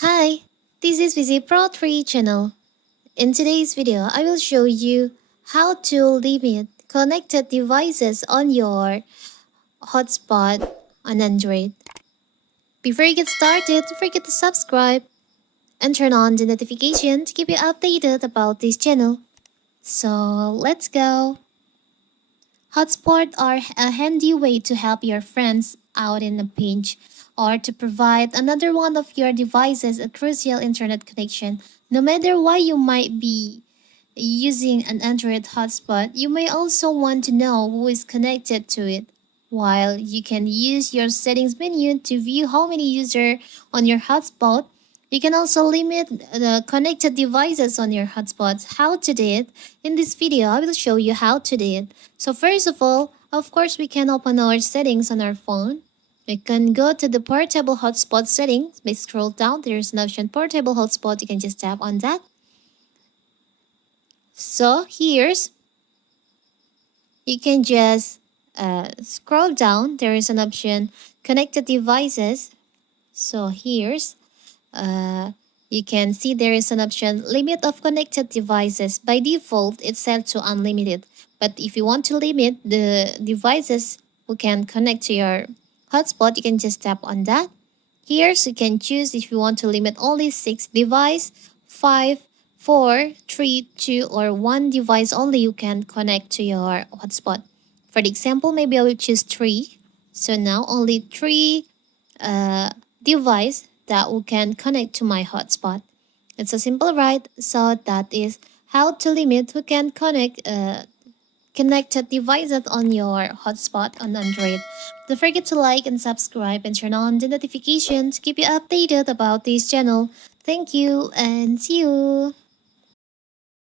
Hi, this is Visit Pro 3 channel. In today's video, I will show you how to limit connected devices on your hotspot on Android. Before you get started, don't forget to subscribe and turn on the notification to keep you updated about this channel. So let's go. Hotspots are a handy way to help your friends out in a pinch or to provide another one of your devices a crucial internet connection. No matter why you might be using an Android hotspot, you may also want to know who is connected to it. While you can use your settings menu to view how many users on your hotspot, you can also limit the connected devices on your hotspots. How to do it? In this video, I will show you how to do it. So first of all, of course, we can open our settings on our phone. We can go to the portable hotspot settings. By scroll down, there's an option portable hotspot. You can just tap on that. So here's, you can just scroll down. There is an option connected devices. So here's, uh, you can see there is an option limit of connected devices. By default, it's set to unlimited. But if you want to limit the devices who can connect to your hotspot, you can just tap on that. Here, you can choose if you want to limit only 6 device, 5, 4, 3, 2, or 1 device only you can connect to your hotspot. For the example, maybe I will choose 3. So now only 3 device that we can connect to my hotspot. It's a simple right. So that is how to limit who can connect connected devices on your hotspot on Android. Don't forget to like and subscribe and turn on the notifications to keep you updated about this channel. Thank you and see you.